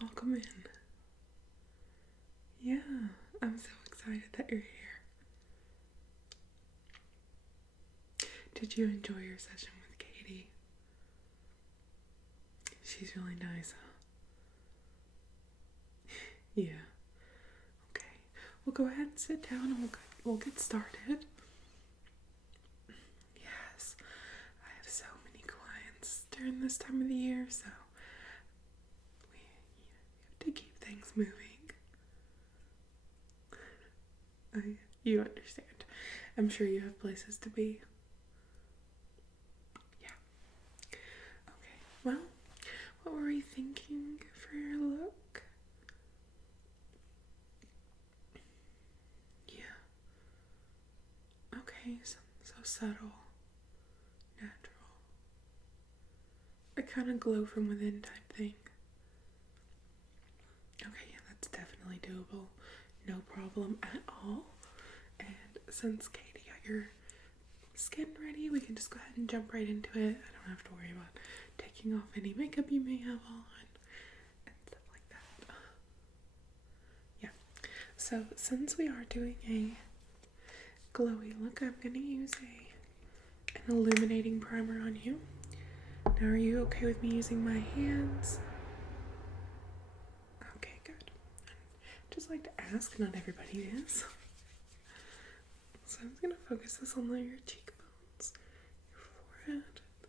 Welcome in. Yeah, I'm so excited that you're here. Did you enjoy your session with Kati? She's really nice, huh? Yeah. Okay. Well, go ahead and sit down and we'll get started. Yes. I have so many clients during this time of the year, so we have to keep things moving. You understand. I'm sure you have places to be. Yeah. Okay. Well, what were you thinking for your look? Yeah. Okay, so subtle, natural. A kind of glow from within type thing. Okay, yeah, that's definitely doable. No problem at all. And since Kati got your skin ready, we can just go ahead and jump right into it. I don't have to worry about taking off any makeup you may have on and stuff like that. Yeah. So since we are doing a glowy look, I'm going to use an illuminating primer on you. Now, are you okay with me using my hands? Okay, good. Just like to ask, not everybody is. So I'm going to focus this on your cheekbones, your forehead, the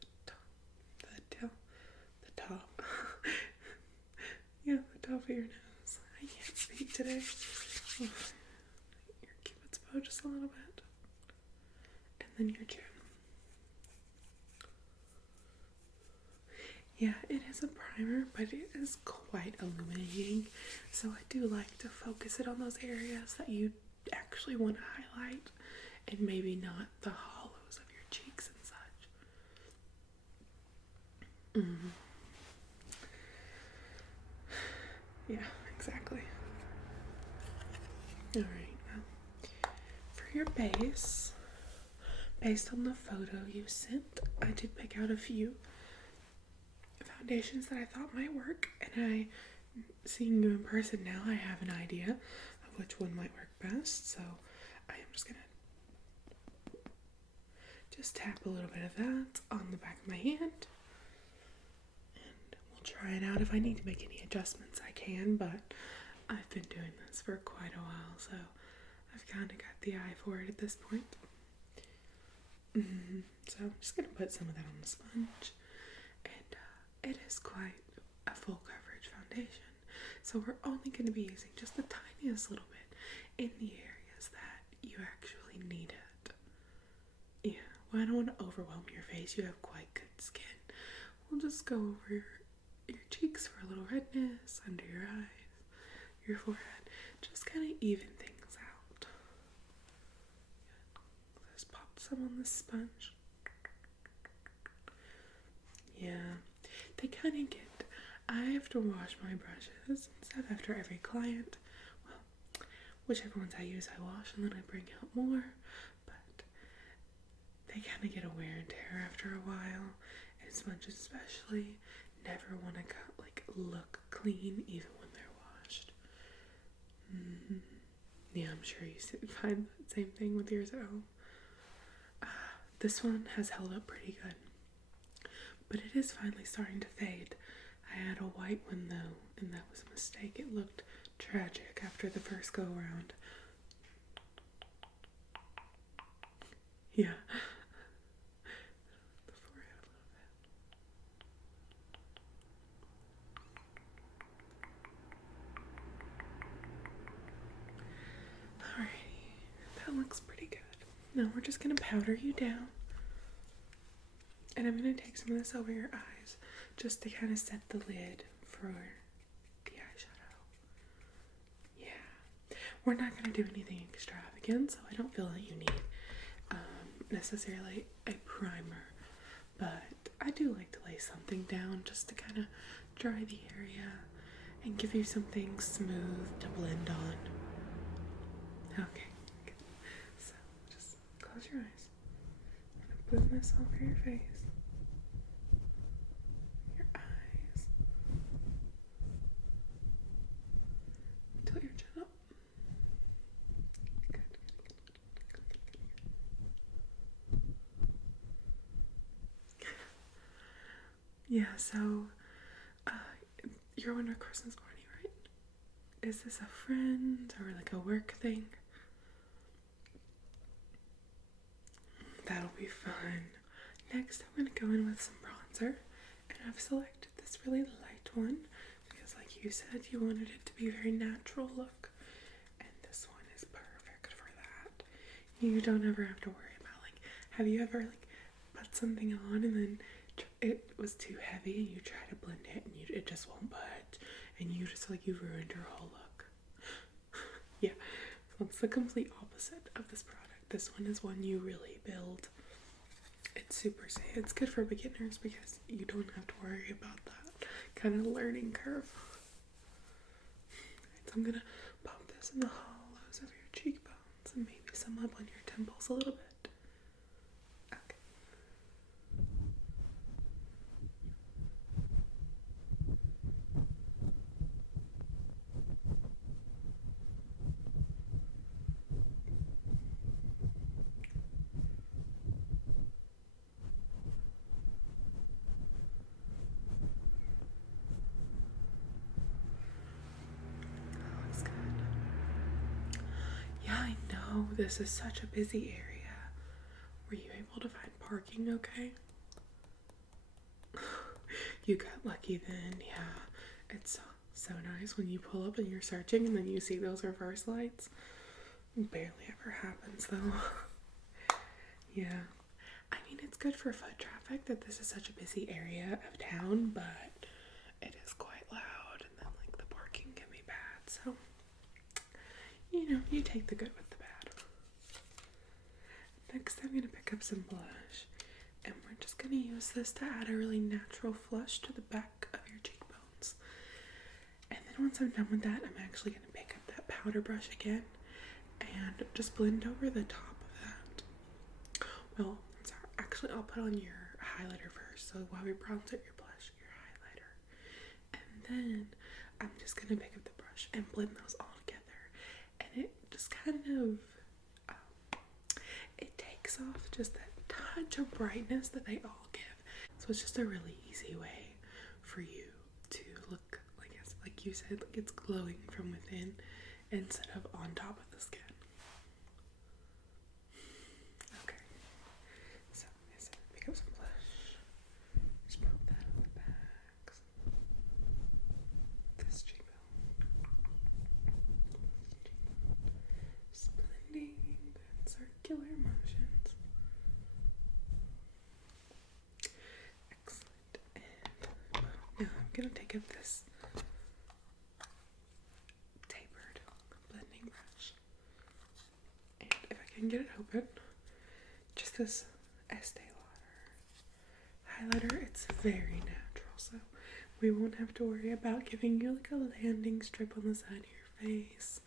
top. Yeah, the top of your nose. I can't speak today. Oh, your cupid's bow just a little bit. And then your chin. Yeah, it is a primer, but it is quite illuminating. So I do like to focus it on those areas that you actually want to highlight and maybe not the hollows of your cheeks and such. Yeah, exactly. Alright, well, for your base, based on the photo you sent, I did pick out a few foundations that I thought might work, and seeing you in person now, I have an idea of which one might work best, so I am just gonna tap a little bit of that on the back of my hand, and we'll try it out. If I need to make any adjustments, I can, but I've been doing this for quite a while, so I've kind of got the eye for it at this point. So I'm just going to put some of that on the sponge, and it is quite a full coverage foundation, so we're only going to be using just the tiniest little bit in the areas that you actually need it. Yeah, well, I don't want to overwhelm your face. You have quite good skin. We'll just go over your cheeks for a little redness, under your eyes, your forehead, just kind of even things out. Just pop some on the sponge. Yeah, they kind of get, I have to wash my brushes and stuff after every client. Well, whichever ones I use I wash and then I bring out more, but they kind of get a wear and tear after a while, and sponges especially never want to look clean even when they're washed. Yeah, I'm sure you find the same thing with yours at home. This one has held up pretty good, but it is finally starting to fade. I had a white one though, and that was a mistake. It looked tragic after the first go around. Yeah. The forehead a little bit. Alrighty, that looks pretty good. Now we're just gonna powder you down. And I'm going to take some of this over your eyes just to kind of set the lid for the eyeshadow. Yeah. We're not going to do anything extravagant, so I don't feel that you need necessarily a primer. But I do like to lay something down just to kind of dry the area and give you something smooth to blend on. Okay. Good. So just close your eyes. I'm going to blend this over your face. Yeah, so, you're one of Christmas party, right? Is this a friend or like a work thing? That'll be fun. Next, I'm gonna go in with some bronzer, and I've selected this really light one because, like you said, you wanted it to be a very natural look, and this one is perfect for that. You don't ever have to worry about, like, have you ever, like, put something on and then it was too heavy and you try to blend it and it just won't budge, and you just, like, you've ruined your whole look. Yeah, so it's the complete opposite of this product. This one is one you really build. It's super safe. It's good for beginners because you don't have to worry about that kind of learning curve. So I'm gonna pop this in the hollows of your cheekbones and maybe some up on your temples a little bit. Okay. Looks good. Yeah, I know this is such a busy area. Were you able to find parking okay? You got lucky then, yeah. It's so nice when you pull up and you're searching and then you see those reverse lights. Barely ever happens though. Yeah. I mean, it's good for foot traffic that this is such a busy area of town, but it is quite loud, and then, like, the parking can be bad, so, you know, you take the good with the bad. Next, I'm gonna pick up some blush, and we're just gonna use this to add a really natural flush to the back of your cheekbones. And then once I'm done with that, I'm actually gonna pick up that powder brush again and just blend over the top of that. Well, sorry, actually, I'll put on your highlighter first. So while we bronze out your blush, your highlighter, and then I'm just gonna pick up the brush and blend those all together. And it just kind of it takes off just that touch of brightness that they all give. So it's just a really easy way for you to look, like you said, like it's glowing from within instead of on top of the skin. Okay, so I said pick up some blush, just pop that on the backs, this cheekbone, just blending in circular motions. Excellent. And now I'm gonna take up this tapered blending brush, and if I can get it open, just this Estee Lauder highlighter. It's very natural, so we won't have to worry about giving you like a landing strip on the side of your face.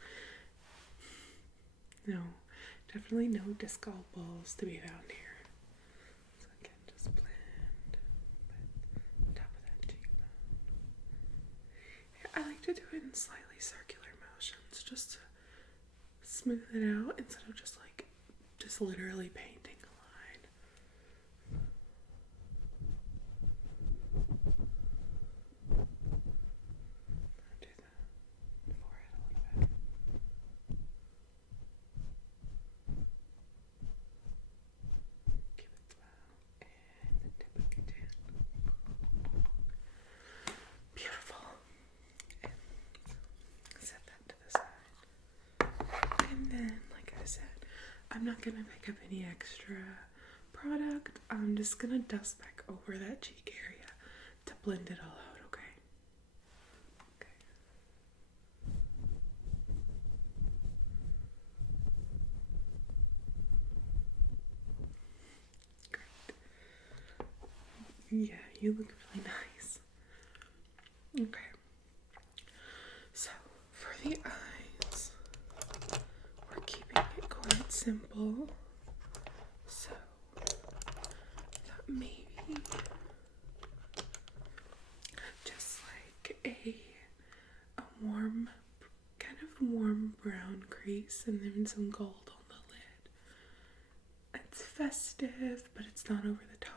No, definitely no disc balls to be found here. So I can just blend with the top of that cheekbone. I like to do it in slightly circular motions just to smooth it out instead of just literally painting a line. I'll do the forehead a little bit. Cupid's bow and the tip of your chin. Beautiful. And set that to the side. And then, like I said, I'm not gonna pick up any extra product. I'm just gonna dust back over that cheek area to blend it all out, okay? Okay. Great. Yeah, you look really nice. Okay. So, for the eyes, we're keeping it quite simple. So, thought maybe just like a warm, kind of warm brown crease and then some gold on the lid. It's festive, but it's not over the top.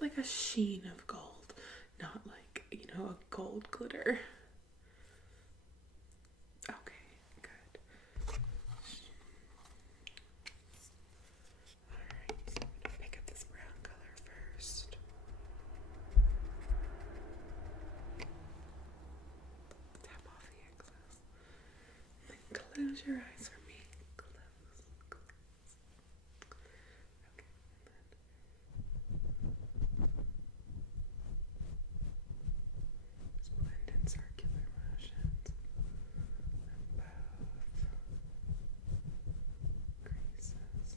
like a sheen of gold, not like, you know, a gold glitter. Okay, good. Alright, so I'm gonna pick up this brown color first. Tap off the excess. Then close your eyes for me. Close. Okay, just blend in circular motions in both creases.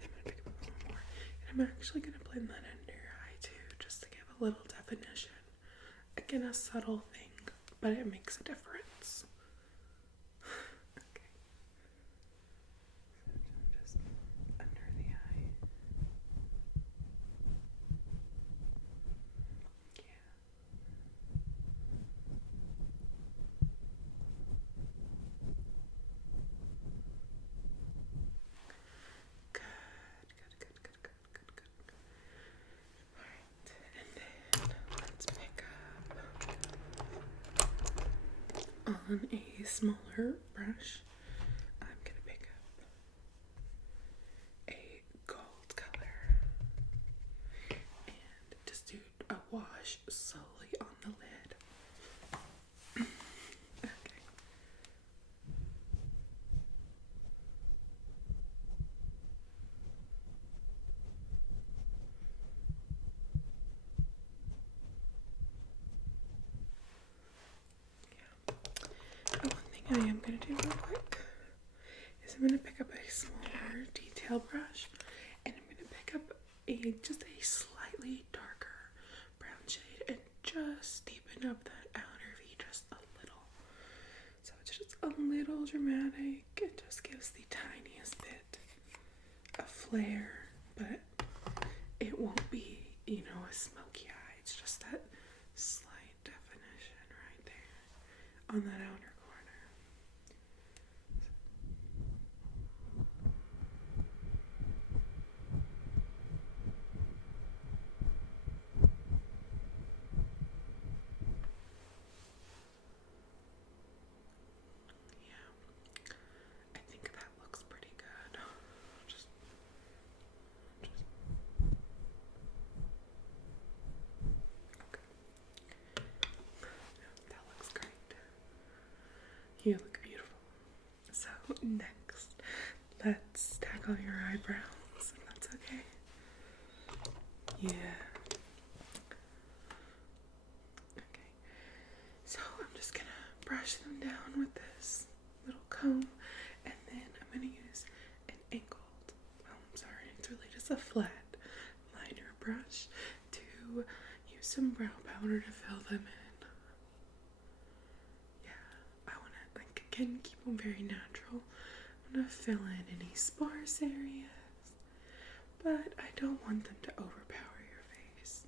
I'm gonna pick up a little more, and I'm actually gonna blend that under your eye too, just to give a little definition. Again, a subtle thing, but it makes a difference. Okay. So just under the eye. Yeah. Good. Alright, and then let's pick up on a smaller brush. I'm gonna pick up a gold color and just do a wash slowly on the lid. Okay. One thing I am going to do real quick is I'm going to pick up a smaller detail brush, and I'm going to pick up just a slightly darker brown shade and just deepen up that outer V just a little. So it's just a little dramatic. It just gives the tiniest bit of flair, but it won't be, you know, a smoky eye. It's just that slight definition right there on that outer corner. Yeah, I think that looks pretty good. Just okay. That looks great. You look beautiful. So next, let's tackle your eyebrows, if that's okay. Yeah. Okay. So I'm just gonna brush them down with this little comb, and then I'm gonna use an angled, I'm sorry, it's really just a flat liner brush to use some brow powder to fill them in. Yeah, I wanna, like, again, keep them very natural. I'm gonna fill in any sparse areas, but I don't want them to overpower your face.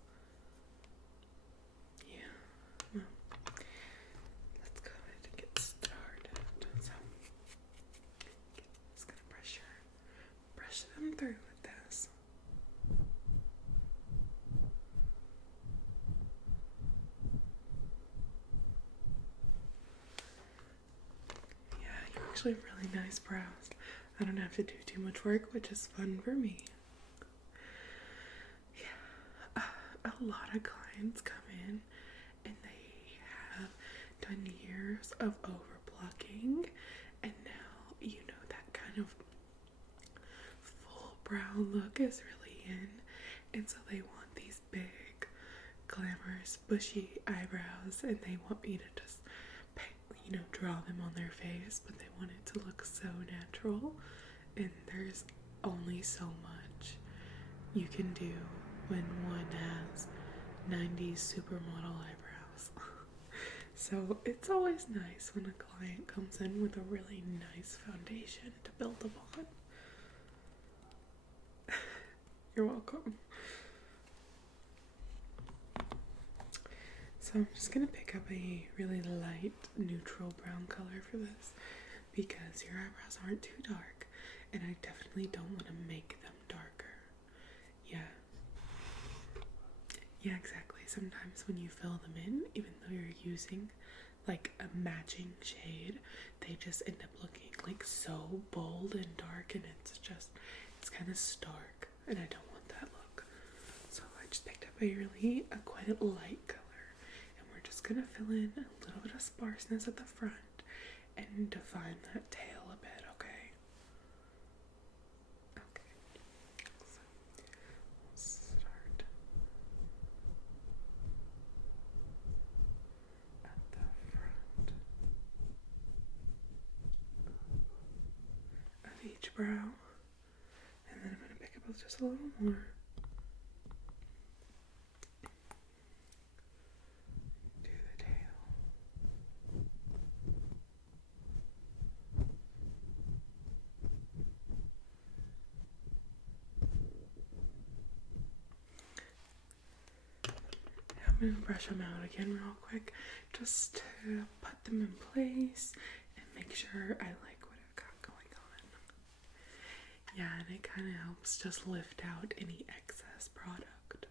Yeah, well, let's go ahead and get started. So, just gonna brush them through with this. Yeah, you actually have really nice brows. I don't have to do too much work, which is fun for me. Yeah, a lot of clients come in and they have done years of overblocking, and now, you know, that kind of full brow look is really in, and so they want these big, glamorous, bushy eyebrows, and they want me to just draw them on their face, but they want it to look so natural, and there's only so much you can do when one has 90s supermodel eyebrows. So it's always nice when a client comes in with a really nice foundation to build upon. You're welcome. So I'm just going to pick up a really light neutral brown color for this. because your eyebrows aren't too dark, and I definitely don't want to make them darker. Yeah. Yeah, exactly. Sometimes when you fill them in, even though you're using like a matching shade, they just end up looking like so bold and dark, and it's kind of stark, and I don't want that look. So I just picked up a quite light color, and we're just gonna fill in a little bit of sparseness at the front and define that tail a bit, okay? Okay. So we'll start at the front of each brow, and then I'm gonna pick up just a little more. I'm going to brush them out again real quick just to put them in place and make sure I like what I've got going on. Yeah, and it kind of helps just lift out any excess product.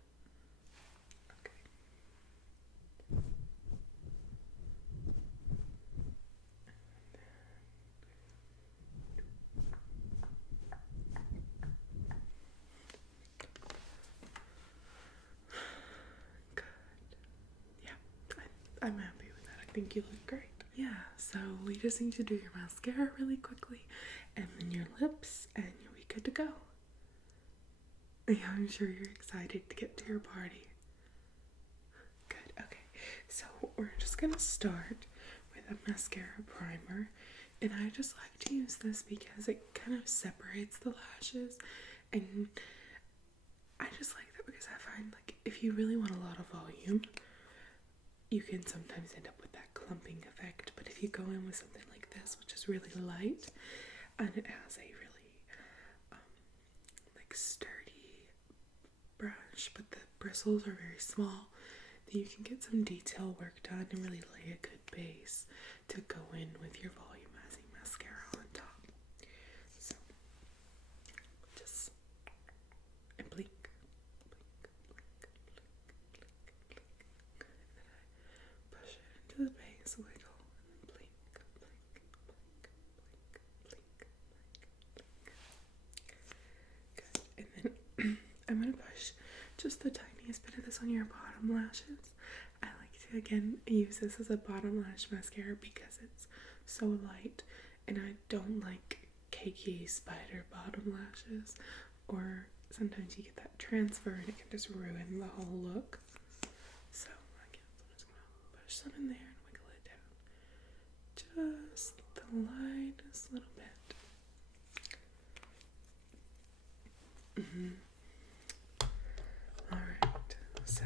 Okay. I'm happy with that. I think you look great. Yeah, so we just need to do your mascara really quickly, and then your lips, and you'll be good to go. Yeah, I'm sure you're excited to get to your party. Good, okay. So we're just gonna start with a mascara primer, and I just like to use this because it kind of separates the lashes, and I just like that because I find like if you really want a lot of volume, you can sometimes end up with that clumping effect, but if you go in with something like this, which is really light, and it has a really like sturdy brush, but the bristles are very small, then you can get some detail work done and really lay a good base to go in with your volumizing mascara on top. So just and blink. To the base, wiggle, and then blink, blink, blink, blink, blink, blink. Good. And then I'm gonna push just the tiniest bit of this on your bottom lashes. I like to again use this as a bottom lash mascara because it's so light, and I don't like cakey spider bottom lashes, or sometimes you get that transfer and it can just ruin the whole look. So some in there and wiggle it down just the lightest little bit. Alright, so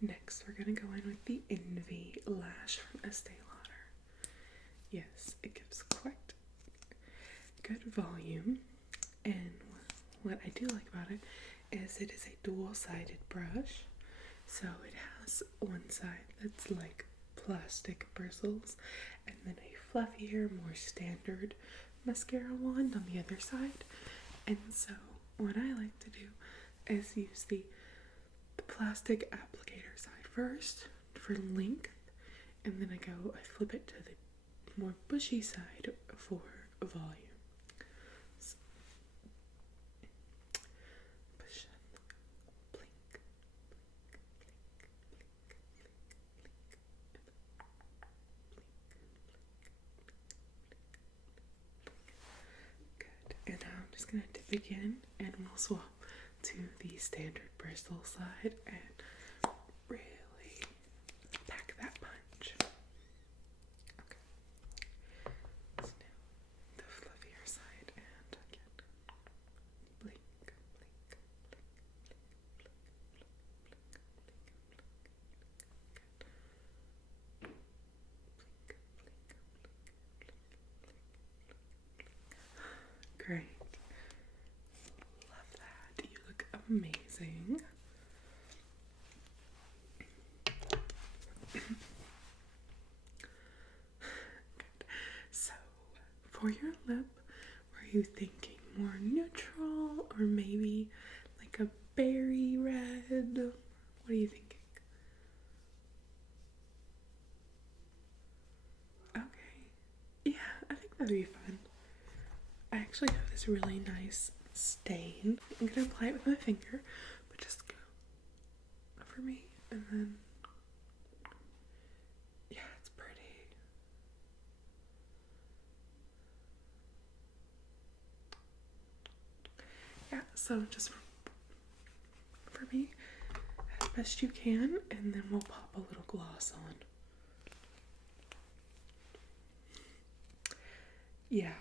next we're gonna go in with the Envy lash from Estee Lauder. Yes, it gives quite good volume, and what I do like about it is it is a dual-sided brush. So it has one side that's like plastic bristles, and then a fluffier, more standard mascara wand on the other side. And so what I like to do is use the plastic applicator side first for length, and then I flip it to the more bushy side for volume. So, push, blink. And now I'm just going to dip again, and we'll swap to the standard bristle side and really pack that punch. Okay. So now the fluffier side, and again, blink, blink, blink, blink, blink, blink, blink, blink, blink, blink. Great. Love that. You look amazing. Good. So for your lip, were you thinking more neutral or maybe like a berry red? What are you thinking? Okay. Yeah, I think that'd be fun. I actually have this really nice stain. I'm gonna apply it with my finger, but just go over me and then, yeah, it's pretty. Yeah, so just for me, as best you can, and then we'll pop a little gloss on. Yeah.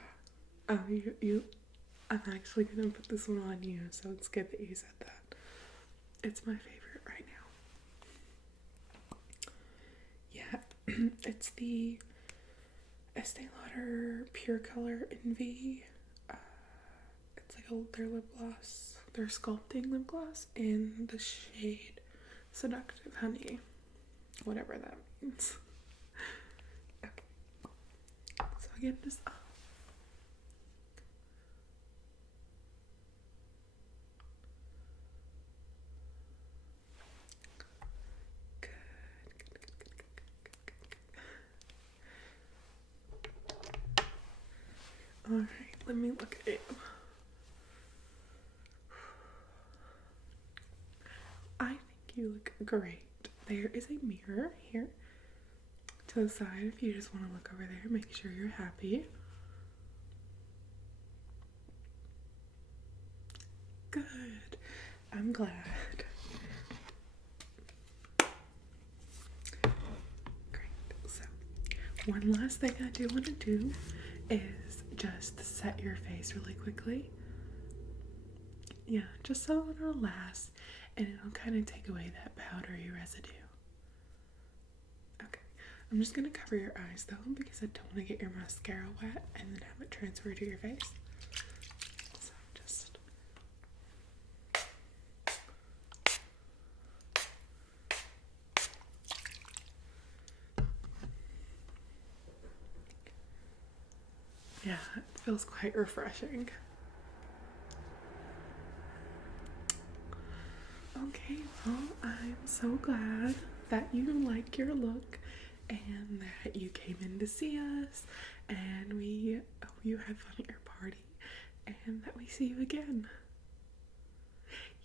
Oh, I'm actually gonna put this one on you, so it's good that you said that. It's my favorite right now. Yeah, it's the Estee Lauder Pure Color Envy. It's like their lip gloss, their sculpting lip gloss in the shade Seductive Honey, whatever that means. Okay, so again, just alright, let me look at you. I think you look great. There is a mirror here to the side if you just want to look over there. Make sure you're happy. Good. I'm glad. Great. So, one last thing I do want to do is just set your face really quickly. Yeah, just so it'll last and it'll kind of take away that powdery residue. Okay, I'm just gonna cover your eyes though because I don't want to get your mascara wet and then have it transfer to your face. So just yeah, it feels quite refreshing. Okay, well, I'm so glad that you like your look and that you came in to see us, and we hope you had fun at your party and that we see you again.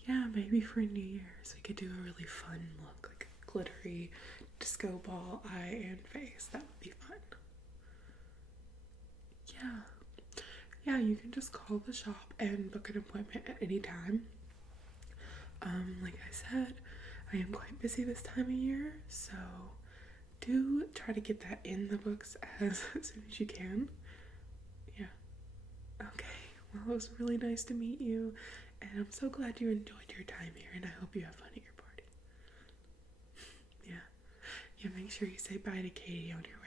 Yeah, maybe for New Year's we could do a really fun look, like a glittery disco ball eye and face. That would be fun. Yeah, you can just call the shop and book an appointment at any time. Like I said, I am quite busy this time of year, so do try to get that in the books as soon as you can. Yeah. Okay, well, it was really nice to meet you, and I'm so glad you enjoyed your time here, and I hope you have fun at your party. Yeah, make sure you say bye to Katie on your way.